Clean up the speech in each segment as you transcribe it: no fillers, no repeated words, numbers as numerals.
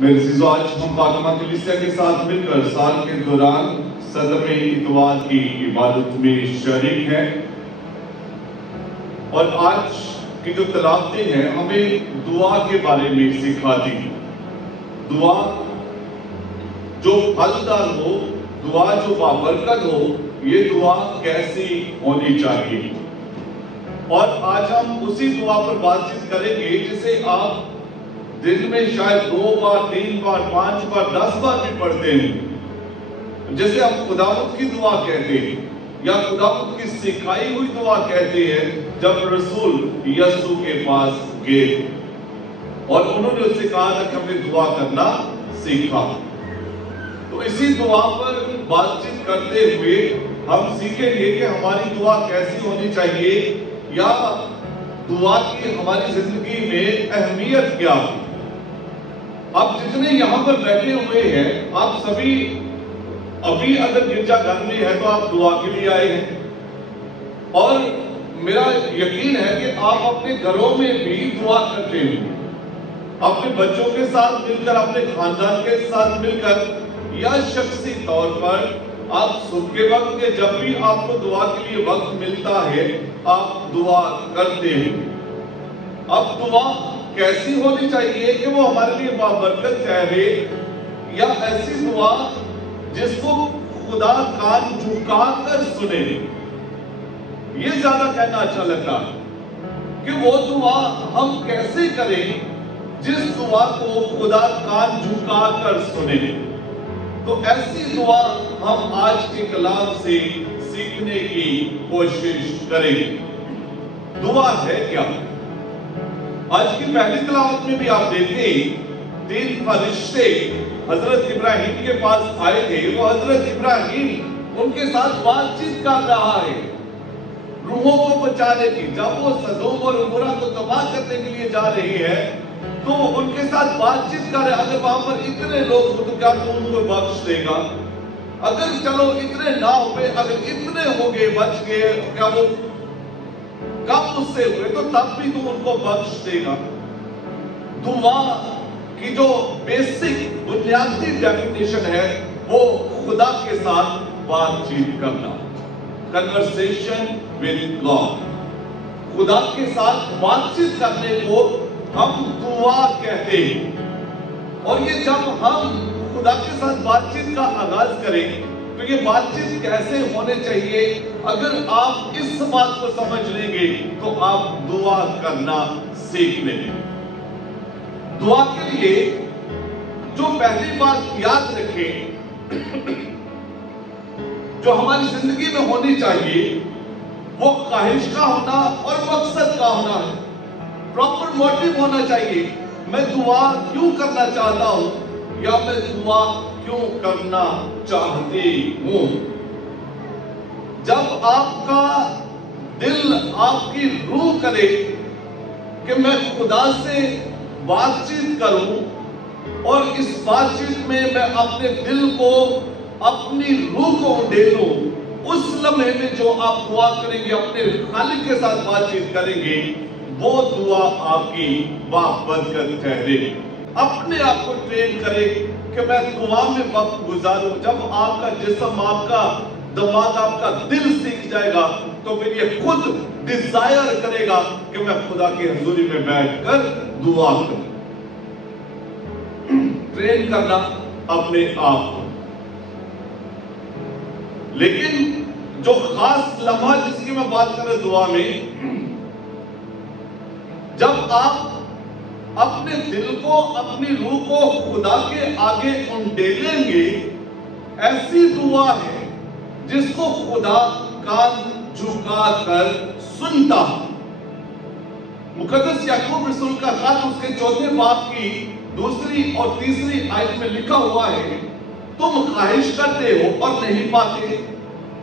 میرے عزیزو، آج ہم پاکمہ کلیسیا کے ساتھ مل کر سال کے دوران صدر اتوار کی عبادت میں شریک ہیں، اور آج کی جو تلاوتیں ہیں ہمیں دعا کے بارے میں سکھاتی ہیں۔ دعا جو پھلدار ہو، دعا جو بابرکت ہو، یہ دعا کیسی ہونی چاہیے۔ اور آج ہم اسی دعا پر بات چیت کریں گے جسے آپ دن میں شاید 2 بار 3 بار 5 بار 10 بار بھی پڑھتے ہیں، جسے ہم خداوند کی دعا کہتے ہیں یا خداوند کی سکھائی ہوئی دعا کہتے ہیں۔ جب رسول یسوع کے پاس گئے اور انہوں نے اس سے کہا تھا کہ ہمیں دعا کرنا سیکھا، تو اسی دعا پر بات چیت کرتے ہوئے ہم سیکھیں گے کہ ہماری دعا کیسی ہونی چاہیے، یا دعا کی ہماری زندگی میں اہمیت کیا ہے۔ اب جتنے یہاں پر بیٹھے ہوئے ہیں، آپ سبھی ابھی اگر گرجا گھر میں ہے تو آپ دعا کے لیے آئے ہیں، اور میرا یقین ہے کہ آپ اپنے گھروں میں بھی دعا کرتے ہیں، اپنے بچوں کے ساتھ مل کر، اپنے خاندان کے ساتھ مل کر، یا شخصی طور پر آپ صبح کے وقت کے جب بھی آپ کو دعا کے لیے وقت ملتا ہے آپ دعا کرتے ہیں۔ اب دعا کیسی ہونی چاہیے کہ وہ ہمارے لیے بابرکت ٹھہرے، یا ایسی دعا جس کو خدا کان جھکا کر سنے؟ یہ زیادہ کہنا اچھا لگتا ہے کہ وہ دعا ہم کیسے کریں جس دعا کو خدا کان جھکا کر سنے۔ تو ایسی دعا ہم آج کے کلام سے سیکھنے کی کوشش کریں۔ دعا ہے کیا؟ آج کی پہلی تلاوت میں بھی آپ دیکھیں 3 فرشتے حضرت ابراہیم کے پاس آئے تھے۔ وہ حضرت ابراہیم ان کے ساتھ بات چیت کر رہا ہے روحوں کو بچانے کی۔ جب وہ سدوم اور عمورہ کو تباہ کرنے کے لیے جا رہی ہے تو ان کے ساتھ بات چیت کر رہے ہیں۔ اگر وہاں پر اتنے لوگ ہو تو کیا تو ان کو بخش دے گا؟ اگر چلو اتنے نہ ہوئے، اگر اتنے ہو گئے بچ گئے، کیا وہ کم اس سے ہوئے تو تب بھی تو ان کو بخش دے گا؟ دعا کی جو بیسک بنیادی ڈیفینیشن ہے وہ خدا کے ساتھ بات چیت کرنا، کنورسیشن ود گاڈ۔ خدا کے ساتھ بات چیت کرنے کو ہم دعا کہتے ہیں۔ اور یہ جب ہم خدا کے ساتھ بات چیت کا آغاز کریں تو یہ بات چیت کیسے ہونے چاہیے، اگر آپ اس بات کو سمجھ لیں گے تو آپ دعا کرنا سیکھ لیں گے۔ دعا کے لیے جو پہلی بات یاد رکھیں جو ہماری زندگی میں ہونی چاہیے وہ خواہش کا ہونا اور مقصد کا ہونا ہے۔ پراپر موٹیو ہونا چاہیے، میں دعا کیوں کرنا چاہتا ہوں یا میں دعا کیوں کرنا چاہتی ہوں۔ جب آپ کا دل، آپ کی روح کرے کہ میں خدا سے بات چیت کروں اور اس بات چیت میں میں اپنے دل کو، اپنی روح کو اڈھیلوں، اس لمحے میں جو آپ دعا کریں گے، اپنے خالق کے ساتھ بات چیت کریں گے، وہ دعا آپ کی بابرکت ٹھہرے۔ اپنے آپ کو ٹرین کرے کہ میں دعا میں وقت گزاروں۔ جب آپ کا جسم، آپ کا دماغ، آپ کا دل سیکھ جائے گا تو پھر یہ خود ڈیزائر کرے گا کہ میں خدا کی حضوری میں بیٹھ کر دعا کروں۔ ٹرین کرنا اپنے آپ کو۔ لیکن جو خاص لمحہ جس کی میں بات کر رہا دعا میں، جب آپ اپنے دل کو، اپنی روح کو خدا کے آگے انڈیلیں گے، ایسی دعا ہے جس کو خدا کان جھکا کر سنتا۔ مقدس یعقوب رسول کا خط اس کے 4 باب کی 2 اور 3 آیت میں لکھا ہوا ہے، تم خواہش کرتے ہو اور نہیں پاتے،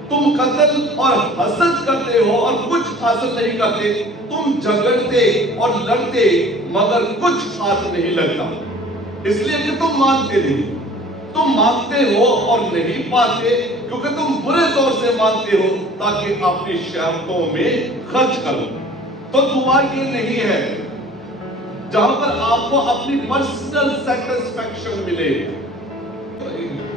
تم قتل اور حسد کرتے ہو اور کچھ حاصل نہیں کرتے، تم جھگڑتے اور لڑتے مگر کچھ ہاتھ نہیں لگتا، اس لیے کہ تم مانگتے نہیں۔ تم مانگتے ہو اور نہیں پاتے کیونکہ تم برے طور سے مانگتے ہو تاکہ اپنی شہوتوں میں خرچ کرو۔ تو دعا یہ نہیں ہے جہاں پر آپ کو اپنی personal satisfaction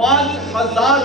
5000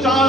4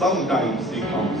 Sometimes he comes,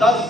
10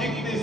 31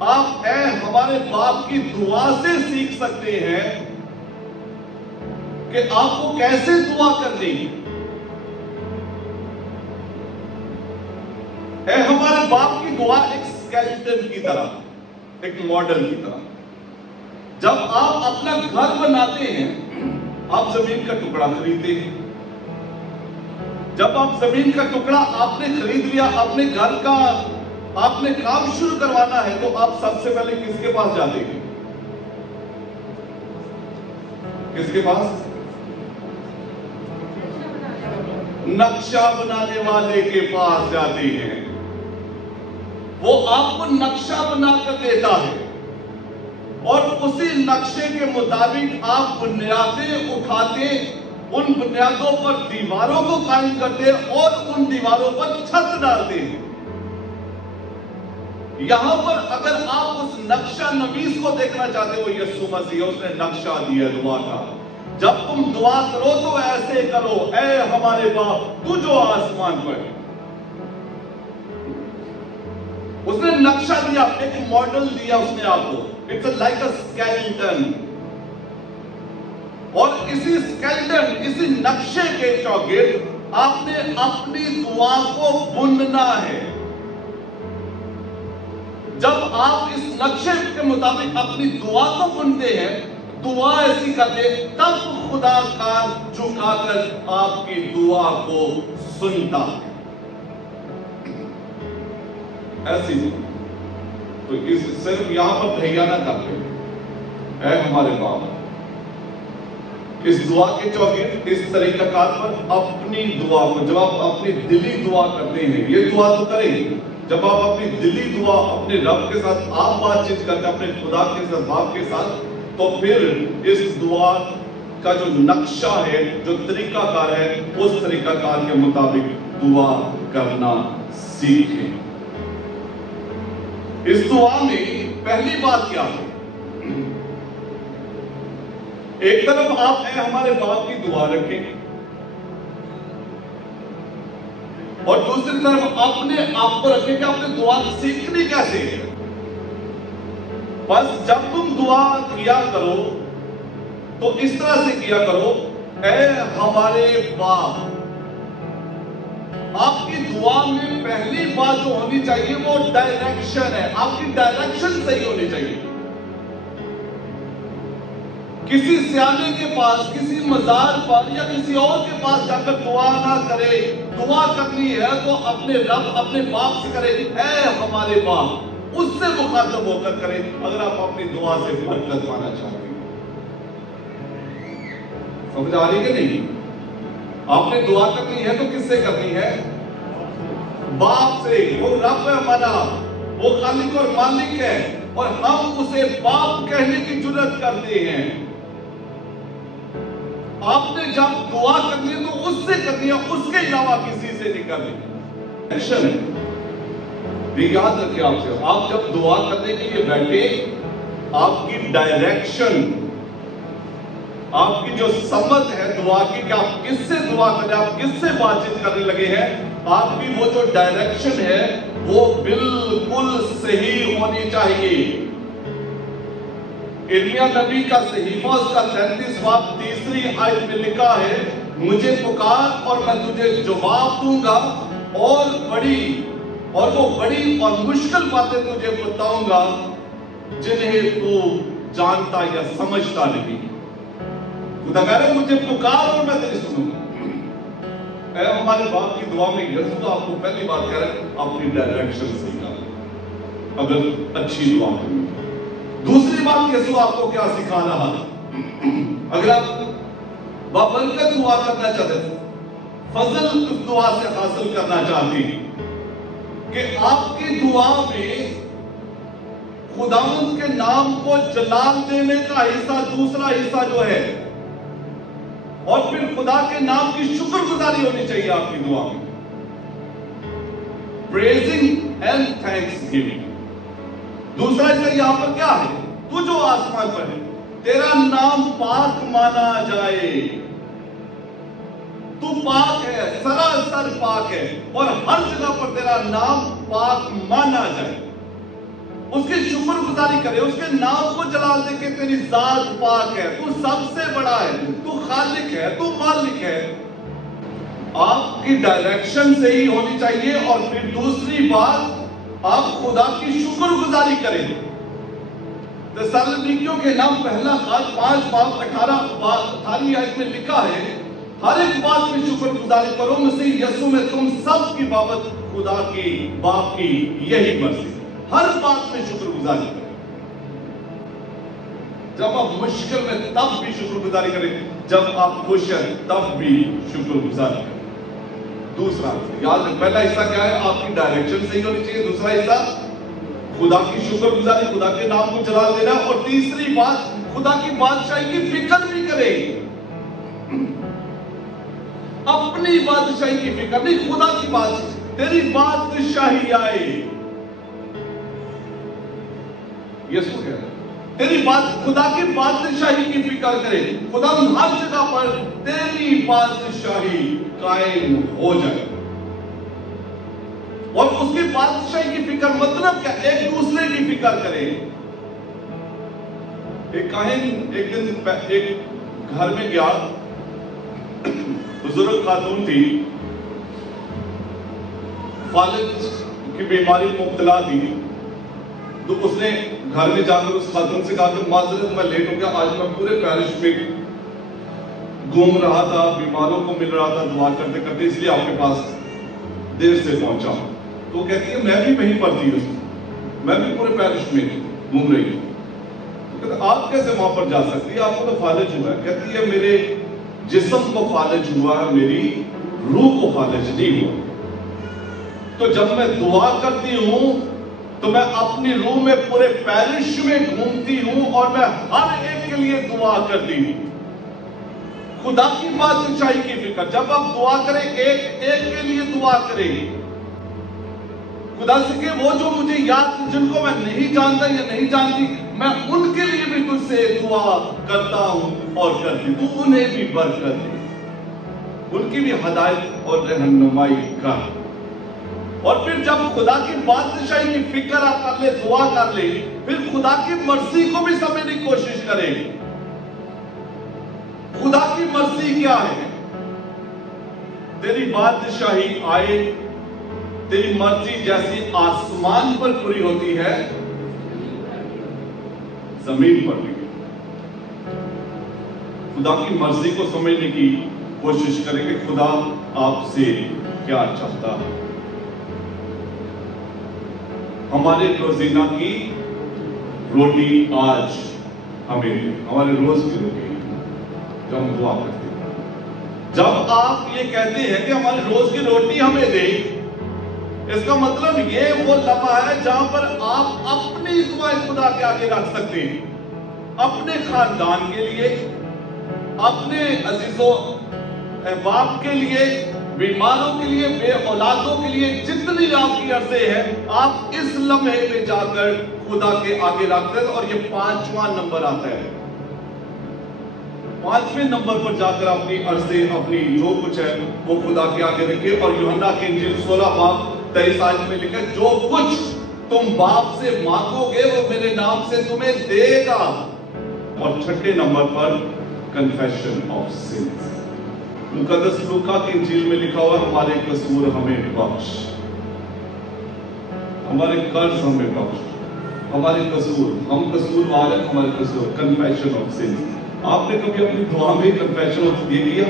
آپ اے ہمارے باپ کی دعا سے سیکھ سکتے ہیں کہ آپ کو کیسے دعا کرنی ہے. اے ہمارے باپ کی دعا ایک اسکیلٹن کی طرح, ایک ماڈل کی طرح. جب آپ اپنا گھر بناتے ہیں, آپ زمین کا ٹکڑا خریدتے ہیں. جب آپ زمین کا ٹکڑا آپ نے خرید لیا, اپنے گھر کا آپ نے کام شروع کروانا ہے, تو آپ سب سے پہلے کس کے پاس جاتے ہیں؟ کس کے پاس؟ نقشہ بنانے والے کے پاس جاتے ہیں. وہ آپ کو نقشہ بنا کر دیتا ہے اور اسی نقشے کے مطابق آپ بنیادیں اٹھاتے, ان بنیادوں پر دیواروں کو قائم کرتے اور ان دیواروں پر چھت ڈالتے ہیں. یہاں پر اگر آپ اس نقشہ نویس کو دیکھنا چاہتے ہو, یسوع مسیح, اس نے نقشہ دیا دعا کا. جب تم دعا کرو تو ایسے کرو, اے ہمارے باپ تو جو آسمان پر. اس نے نقشہ دیا, ایک ماڈل دیا اس نے آپ کو. It's like a skeleton. اور اسی skeleton, اسی نقشے کے چوگرد آپ نے اپنی دعا کو بننا ہے. جب آپ اس نقشے کے مطابق اپنی دعا کو بنتے ہیں, دعا ایسی کرتے, تب خدا کان جھکا کر آپ کی دعا کو سنتا ہے. ایسی نہیں تو صرف یہاں پر تہیا نہ کرتے, اے ہمارے باپ, اس دعا کے چوگرد اس طریقہ کار پر اپنی دعا کو, جب آپ اپنی دلی دعا کرتے ہیں, یہ دعا تو کریں گے, جب آپ اپنی دلی دعا اپنے رب کے ساتھ آپ بات چیت کرتے ہیں, اپنے خدا کے ساتھ, باپ کے ساتھ, تو پھر اس دعا کا جو نقشہ ہے, جو طریقہ کار ہے, اس طریقہ کار کے مطابق دعا کرنا سیکھیں. اس دعا میں پہلی بات کیا ہے؟ ایک طرف آپ اے ہمارے باپ کی دعا رکھیں اور دوسری طرف اپنے آپ کو رکھیں کہ اپنے دعا سیکھنی کیسے ہے. بس جب تم دعا کیا کرو تو اس طرح سے کیا کرو, اے ہمارے باپ. آپ کی دعا میں پہلی بات جو ہونی چاہیے وہ ڈائریکشن ہے. آپ کی ڈائریکشن صحیح ہونی چاہیے. کسی سیانے کے پاس, کسی مزار پر یا کسی اور کے پاس جا کر دعا نہ کرے. دعا کرنی ہے تو اپنے رب, اپنے باپ سے کرے, اے ہمارے باپ. اس سے مخاطب ہو کر کرے اگر آپ اپنی دعا سے برکت پانا چاہتے ہیں. سمجھ آ رہی کہ نہیں؟ آپ نے دعا کرنی ہے تو کس سے کرنی ہے؟ باپ سے. وہ رب ہے ہمارا, وہ خالق اور مالک ہے, اور ہم اسے باپ کہنے کی جرات کرتے ہیں. آپ نے جب دعا کرنی ہے تو اس سے کرنی ہے, اس کے علاوہ کسی سے نہیں کرنی. ایکشن ہے. یہ یاد رکھیں آپ سے, آپ جب دعا کرنے کے لیے بیٹھے, آپ کی ڈائریکشن, آپ کی جو سمت ہے دعا کی کہ آپ کس سے دعا کریں, آپ کس سے بات چیت کرنے لگے ہیں, آپ کی وہ جو ڈائریکشن ہے وہ بالکل صحیح ہونی چاہیے. ارمیا نبی کا صحیفہ اس کا 33 باب 3 آیت میں لکھا ہے, مجھے پکار اور میں تجھے جواب دوں گا, اور وہ بڑی اور مشکل باتیں تجھے بتاؤں گا جنہیں تو جانتا یا سمجھتا نہیں. خدا کہہ رہے مجھے پکار اور میں تیری سنوں گا. اے ہمارے باپ کی دعا میں یسوع آپ کو پہلی بات کہہ رہے ہیں اپنی ڈائریکشن صحیح کریں اگر اچھی دعا کریں. دوسری بات یسوع آپ کو کیا سکھا رہا ہے؟ اگر آپ بابرکت دعا کرنا چاہتے ہیں, فضل اس دعا سے حاصل کرنا چاہتے ہیں کہ آپ کی دعا میں خداوند کے نام کو جلال دینے کا حصہ, دوسرا حصہ جو ہے, اور پھر خدا کے نام کی شکر گزاری ہونی چاہیے آپ کی دعا میں. Praising and thanks giving. دوسرا حصہ یہاں پر کیا ہے؟ تو جو آسمان پر ہے, تیرا نام پاک مانا جائے. تو پاک ہے, سراسر پاک ہے, اور ہر جگہ پر تیرا نام پاک مانا جائے. اس کی شکر گزاری کرے، اس کے نام کو جلال دے کہ تیری ذات پاک ہے، تو سب سے بڑا ہے، تو خالق ہے، تو مالک ہے. آپ کی ڈائریکشن سے ہی ہونی چاہیے. اور پھر دوسری بات، آپ خدا کی شکر گزاری کریں. تسالونیکیوں کے نام پہلا خط 5 باب 18 آیت میں لکھا ہے، ہر ایک بات میں شکر گزاری کرو، مسیح یسوع میں تم سب کی بابت خدا کی باپ کی یہی مرضی. ہر بات میں شکر گزاری کریں. جب آپ مشکل میں تب بھی شکر گزاری کریں، جب آپ خوش ہیں تب بھی شکر گزاری کریں. دوسرا یاد رکھ، پہلا حصہ کیا ہے؟ آپ کی ڈائریکشن صحیح ہونی چاہیے. دوسرا حصہ خدا کی شکر گزاری، خدا کے نام کو جلال دینا. اور تیسری بات، خدا کی بادشاہی کی فکر بھی کرے. اپنی بادشاہی کی فکر نہیں، خدا کی بادشاہی. تیری بادشاہی آئے، یسوع کہہ رہا ہے تیری بات، خدا کی بادشاہی کی فکر کرے. خدا ہر جگہ پر تیری بادشاہی قائم ہو جائے. اور اس کی بادشاہی کی فکر مطلب کیا؟ ایک دوسرے کی فکر کرے. ایک کاہن ایک دن ایک گھر میں گیا، بزرگ خاتون تھی، فالج کی بیماری مبتلا تھی. تو اس نے گھر میں جا کر اس خاتون سے کہا کہ معذرت میں لیٹ ہو گیا، آج میں پورے پیرش میں گھوم رہا تھا، بیماروں کو مل رہا تھا دعا کرتے کرتے، اس لیے آپ کے پاس دیر سے پہنچا. تو کہتی ہے میں بھی وہیں پر تھی، میں بھی پورے پیرش میں گھوم رہی ہوں. تو کہتے آپ کیسے وہاں پر جا سکتی ہے؟ آپ کو تو فالج ہوا ہے. کہتی ہے میرے جسم کو فالج ہوا ہے، میری روح کو فالج نہیں ہوا. تو جب میں دعا کرتی ہوں تو میں اپنی روح میں پورے پیرش میں گھومتی ہوں اور میں ہر ایک کے لیے دعا کرتی ہوں. خدا کی بادشاہی کی فکر. جب آپ دعا کریں، ایک ایک کے لیے دعا کریں. خدا سے کہ وہ جو مجھے یاد، جن کو میں نہیں جانتا یا نہیں جانتی، میں ان کے لیے بھی تجھ سے دعا کرتا ہوں اور کرتی. تو انہیں بھی برکت دے، ان کی بھی ہدایت اور رہنمائی کر. اور پھر جب خدا کی بادشاہی کی فکر آپ کر لے، دعا کر لے، پھر خدا کی مرضی کو بھی سمجھنے کی کوشش کریں. خدا کی مرضی کیا ہے؟ تیری بادشاہی آئے، تیری مرضی جیسی آسمان پر پوری ہوتی ہے زمین پر بھی. خدا کی مرضی کو سمجھنے کی کوشش کریں کہ خدا آپ سے کیا چاہتا ہے. ہمارے روزینہ کی روٹی آج ہمیں، ہمارے روز کی روٹی جو ہم دعا کرتے ہیں. جب آپ یہ کہتے ہیں کہ ہماری روز کی روٹی ہمیں دے، اس کا مطلب یہ وہ لمحہ ہے جہاں پر آپ اپنی دعائیں خدا کے آگے رکھ سکتے ہیں. اپنے خاندان کے لیے، اپنے عزیزوں احباب کے لیے، بیماروں کے لیے، بے اولادوں کے لیے، جتنی آپ کی عرضیں ہیں، آپ اس لمحے میں جا کر خدا کے آگے رکھتے ہیں. اور یہ 5واں نمبر آتا ہے. 5ویں نمبر پر جا کر اپنی عرضیں، اپنی جو کچھ ہے وہ خدا کے آگے رکھے. اور یوحنا کی انجیل 16 باب 23 آیت میں لکھا ہے، جو کچھ تم باپ سے مانگو گے وہ میرے نام سے تمہیں دے گا. اور 6 number per confession of sins. مقدس لوکا کی انجیل میں لکھا ہوا ہے، ہمارے قصور ہمیں بخش، ہمارے قرض ہمیں بخش، ہمارے قصور، ہم قصور والے، ہمارے قصور. Confession of sins. آپ نے کبھی اپنی دعا میں کنفیشن آف یہ کیا؟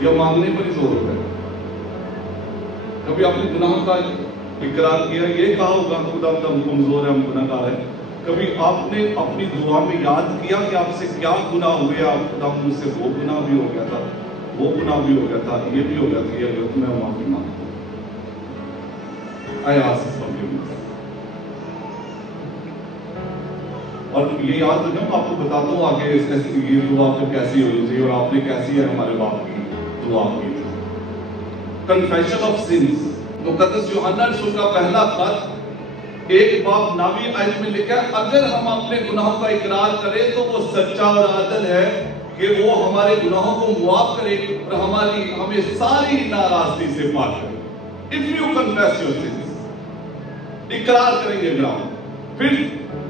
یا مانگنے پر ہی زور ہوتا ہے؟ کبھی اپنے گناہوں کا اقرار کیا، یہ کہا ہوگا خدا ہم کمزور ہیں، ہم گناہگار ہیں. کبھی آپ نے اپنی دعا میں یاد کیا کہ آپ سے کیا گناہ ہوئے؟ آپ خدا مجھ سے وہ گناہ بھی ہو گیا تھا، وہ گناہ بھی ہو گیا تھا، یہ بھی ہو گیا تھا، یہ میں معافی مانگتا ہوں. I ask forgiveness. اور یہ یاد رکھنا، میں آپ کو بتاتا ہوں آگے یہ دعا آپ کو کیسی ہونی چاہیے اور آپ نے کیسی ہے ہمارے باپ کی دعا کی. Confession of sins. مقدس یوحنا رسول کا پہلا خط 1 باب 9 آیت میں لکھا ہے، اگر ہم اپنے گناہوں کا اقرار کریں تو وہ سچا اور عادل ہے کہ وہ ہمارے گناہوں کو معاف کرے اور ہمیں ساری ناراضگی سے پاک کرے. If you confess your sins. اقرار کریں گے گناہ. پھر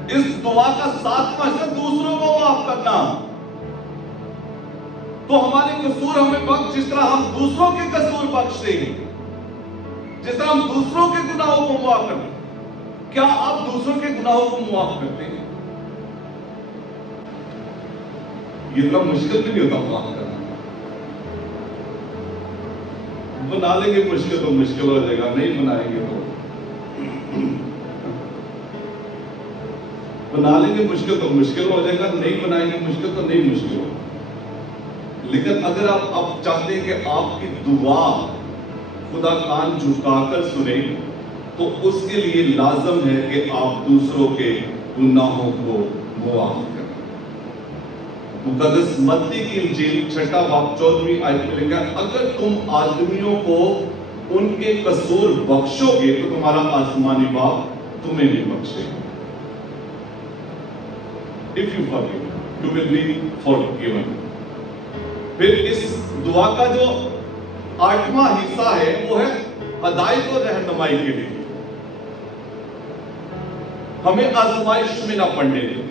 اس دعا کا 7واں حصہ دوسروں کو معاف کرنا. تو ہمارے قصور ہمیں بخش، جس طرح ہم دوسروں کے قصور بخشتے ہیں، جس طرح ہم دوسروں کے گناہوں کو معاف کرتے ہیں. کیا آپ دوسروں کے گناہوں کو معاف کرتے ہیں؟ یہ اتنا مشکل بھی نہیں ہوتا معاف کرنا. بنا لیں گے مشکل تو مشکل ہو جائے گا، نہیں بنائیں گے تو بنا لیں گے مشکل تو مشکل ہو جائے گا، نہیں بنائیں گے مشکل تو نہیں مشکل ہوگا. لیکن اگر آپ اب چاہتے ہیں کہ آپ کی دعا خدا کان جھکا کر سنے، تو اس کے لیے لازم ہے کہ آپ دوسروں کے گناہوں کو معاف کریں. مقدس متی کی انجیل 6 باب 14 آیت میں لکھا ہے، اگر تم آدمیوں کو ان کے قصور بخشو گے تو تمہارا آسمانی باپ تمہیں بھی بخشے گا. If you forgive, you will be forgiven. پھر اس دعا کا جو 8واں حصہ ہے وہ ہے ہدایت اور رہنمائی کے لیے. ہمیں آزمائش میں نہ پڑنے دیں،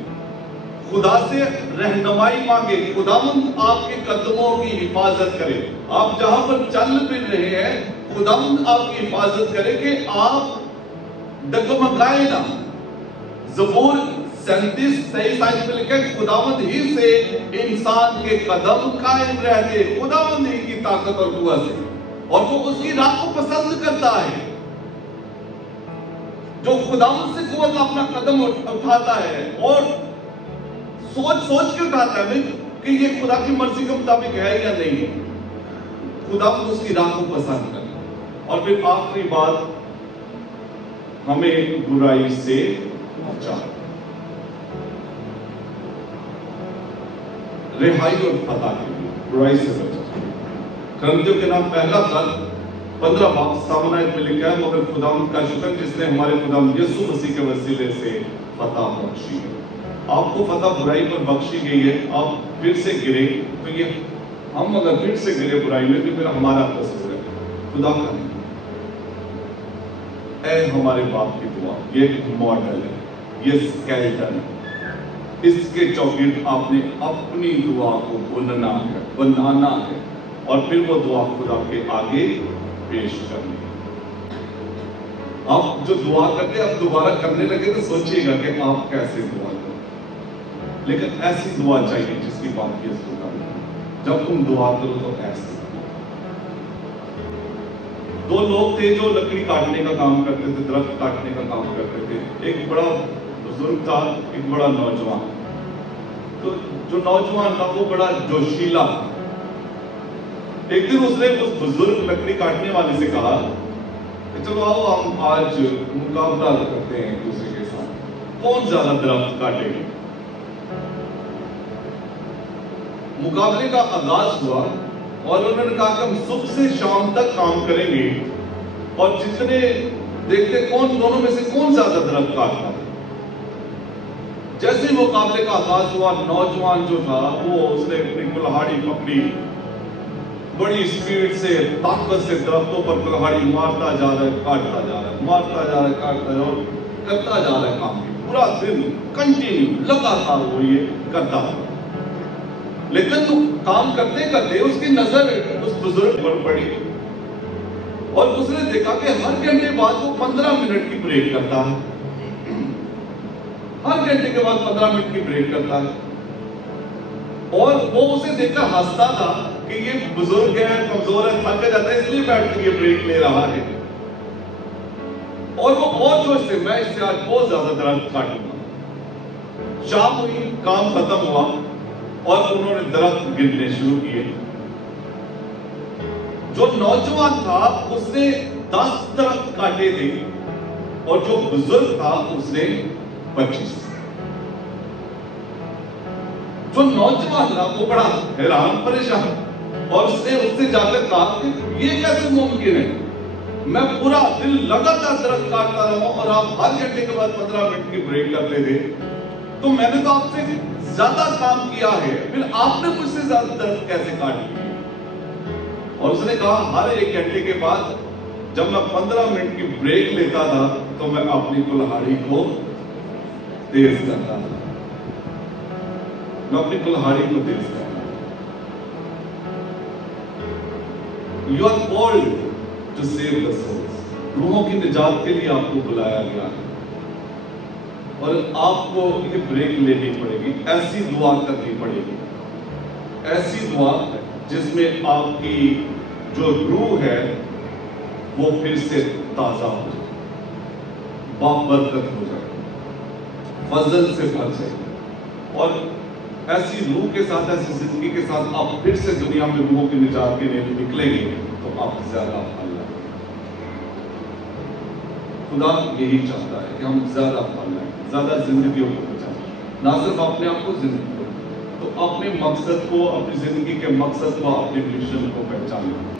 خدا سے رہنمائی مانگے. خداوند آپ کے قدموں کی حفاظت کرے. آپ جہاں پر چل پھر رہے ہیں، خداوند آپ کی حفاظت کرے کہ آپ ڈگمگائیں نہ. زبور 37:23 آیت میں لکھا ہے، خداوند ہی سے انسان کے قدم قائم رہتے، خداوند ہی کی طاقت اور قوت سے، اور وہ اس کی راہ کو پسند کرتا ہے. جو خداوند سے قوت اپنا قدم اٹھاتا ہے اور سوچ کے اٹھاتا ہے کہ یہ خدا کی مرضی کے مطابق ہے یا نہیں ہے، خداوند اس کی راہ کو پسند کرتا ہے. اور پھر آخری بات، ہمیں برائی سے بچانا، رہائی اور فتح کے لیے برائی سے بچانا. کرنتیوں کے نام 1 خط 15 باب 57 آیت میں لکھا ہے، مگر خداوند کا شکر جس نے ہمارے خداوند یسوع مسیح کے وسیلے سے فتح بخشی ہے. آپ کو فتح برائی پر بخشی گئی ہے. آپ پھر سے گرے تو یہ ہم اگر پھر سے گرے برائی میں تو پھر ہمارا قصور ہے، خدا کا نہیں. اے ہمارے باپ کی دعا یہ ایک ماڈل ہے، یہ اسکیلٹن ہے. اس کے چوکٹ آپ نے اپنی دعا کو بنانا ہے اور پھر وہ دعا خدا کے آگے پیش کرنی ہے. آپ جو دعا کرتے ہیں، آپ دوبارہ کرنے لگے تو سوچئے گا کہ آپ کیسے دعا کریں. لیکن ایسی دعا چاہیے جس کی بات کی جب تم دعا کرو تو ایسے. 2 لوگ تھے جو لکڑی کاٹنے کا کام کرتے تھے، درخت کاٹنے کا کام کرتے تھے. ایک بڑا بزرگ تھا، ایک بڑا نوجوان. تو جو نوجوان تھا وہ بڑا جوشیلا. ایک دن اس نے اس بزرگ لکڑی کاٹنے والے سے کہا کہ چلو آؤ ہم آج مقابلہ کرتے ہیں ایک دوسرے کے ساتھ، کون زیادہ درخت کاٹے گی. مقابلے کا آغاز ہوا اور انہوں نے کہا کہ ہم صبح سے شام تک کام کریں گے اور جتنے دیکھتے کون دونوں میں سے کون زیادہ درخت کاٹتا ہے. جیسے مقابلے کا آغاز ہوا، نوجوان جو تھا وہ اس نے اپنی کلہاڑی پکڑی، بڑی سپیڈ سے طاقت سے درختوں پر کلہاڑی مارتا جا رہا ہے، کاٹتا جا رہا ہے، مارتا جا رہا ہے، کاٹتا جا رہا ہے، اور کرتا جا رہا ہے کام. پورا دن کنٹینیو لگاتار وہ یہ کرتا ہے. لیکن کام کرتے کرتے اس کی نظر اس بزرگ پر پڑی اور اس نے دیکھا کہ ہر گھنٹے بعد وہ 15 منٹ کی بریک کرتا ہے. ہر گھنٹے کے بعد 15 منٹ کی بریک کرتا ہے. اور وہ اسے دیکھ کر ہنستا تھا کہ یہ بزرگ ہے، کمزور ہے، تھک جاتا ہے، اس لیے بیٹھ کر یہ بریک لے رہا ہے. اور وہ بہت جوش سے، میں اس سے آج بہت زیادہ درخت کاٹوں گا. شام ہوئی، کام ختم ہوا اور انہوں نے درخت گننے شروع کیے. جو نوجوان تھا اس نے 10 درخت کاٹے تھے اور جو بزرگ تھا اس نے 25. جو نوجوان تھا وہ بڑا حیران پریشان اور اس نے اس سے جا کر کہا کہ یہ کیسے ممکن ہے، میں پورا دن لگاتار درخت کاٹتا رہا ہوں اور آپ ہر گھنٹے کے بعد 15 منٹ کی بریک کرتے تھے، تو میں نے تو آپ سے زیادہ کام کیا ہے، پھر آپ نے مجھ سے زیادہ درخت کیسے کاٹ لی. اور اس نے کہا ہر 1 گھنٹے کے بعد جب میں 15 منٹ کی بریک لیتا تھا تو میں اپنی کلہاڑی کو تیز کرتا تھا، میں اپنی کلہاڑی کو تیز کرتا تھا۔ You are called to save the souls. روحوں کی نجات کے لیے آپ کو بلایا گیا ہے، اور آپ کو یہ بریک لینی پڑے گی، ایسی دعا کرنی پڑے گی، ایسی دعا جس میں آپ کی جو روح ہے وہ پھر سے تازہ ہو جائے، بابرکت ہو جائے، فضل سے بھر جائے، اور ایسی روح کے ساتھ، ایسی زندگی کے ساتھ آپ پھر سے دنیا میں روحوں کی نجات کے لیے نکلیں گے تو آپ زیادہ پھل لائیں۔ خدا یہی چاہتا ہے کہ ہم زیادہ پھل لائیں، زیادہ زندگیوں کو بچائیں، نہ صرف اپنے آپ کو زندگی کو، تو اپنے مقصد کو، اپنی زندگی کے مقصد کو، اپنے مشن کو پہچانیں۔